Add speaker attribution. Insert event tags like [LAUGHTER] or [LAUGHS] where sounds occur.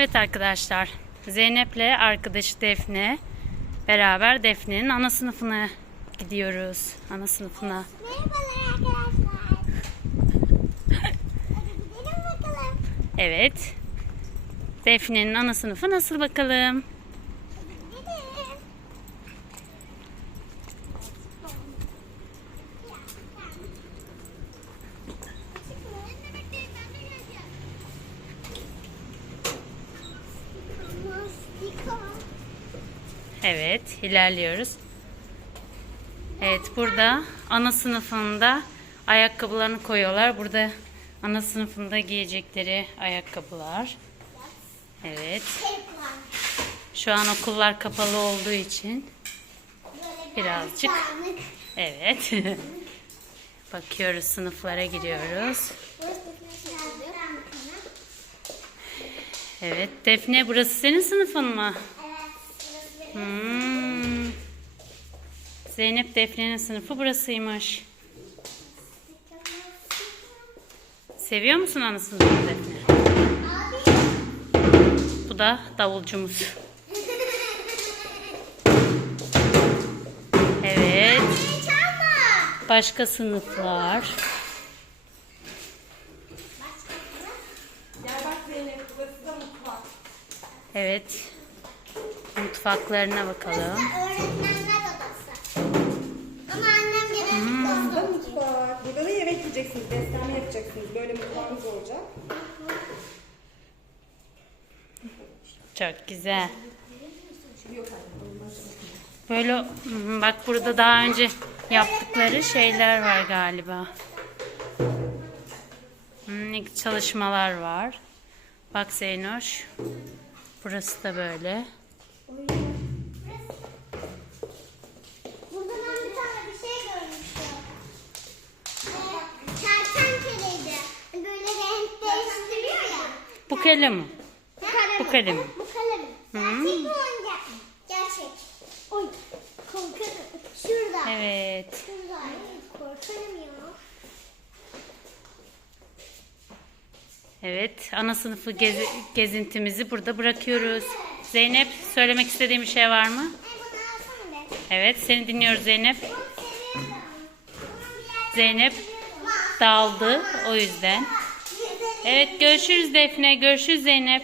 Speaker 1: Evet arkadaşlar, Zeynep'le arkadaşı Defne beraber Defne'nin ana sınıfına gidiyoruz. Ana sınıfına.
Speaker 2: Merhabalar arkadaşlar. [LAUGHS] Hadi gidelim bakalım.
Speaker 1: Evet. Defne'nin ana sınıfı nasıl bakalım?
Speaker 2: Gidelim.
Speaker 1: Evet, ilerliyoruz. Evet, burada ana sınıfında ayakkabılarını koyuyorlar. Burada ana sınıfında giyecekleri ayakkabılar. Evet. Şu an okullar kapalı olduğu için Birazcık. evet. [LAUGHS] Bakıyoruz sınıflara giriyoruz. Evet, Defne burası senin sınıfın mı? Hmm. Zeynep Defne'nin sınıfı burasıymış. Seviyor musun ana sınıfını Defne? Bu da davulcumuz. Evet. Başka sınıflar. Evet. Mutfaklarına bakalım.
Speaker 2: Öğretmenler odası. Ama annem genellikle
Speaker 3: Burası da mutfak. Burada da yemek yiyeceksiniz, beslenme yapacaksınız. Böyle mutfağınız olacak.
Speaker 1: Çok güzel. Böyle hmm, bak burada daha önce yaptıkları şeyler var galiba. Hmm, ne- çalışmalar var. Bak Zeynoş. Burası da böyle.
Speaker 2: Şey. Ee, renk değiştiriyor ya.
Speaker 1: Bu kalem mi?
Speaker 2: Bu kalem.
Speaker 1: Bu kalem.
Speaker 2: Bu kalem. Gerçek mi oyuncak mı? Gerçek. Oy. Korkarım. Şurada.
Speaker 1: Evet.
Speaker 2: Şurada. Ay, korkarım ya.
Speaker 1: Evet. Ana sınıfı gezi- gezintimizi burada bırakıyoruz. Zeynep söylemek istediğin bir şey var mı? Evet. Seni dinliyoruz Zeynep. Zeynep daldı o yüzden. Evet görüşürüz Defne. Görüşürüz Zeynep.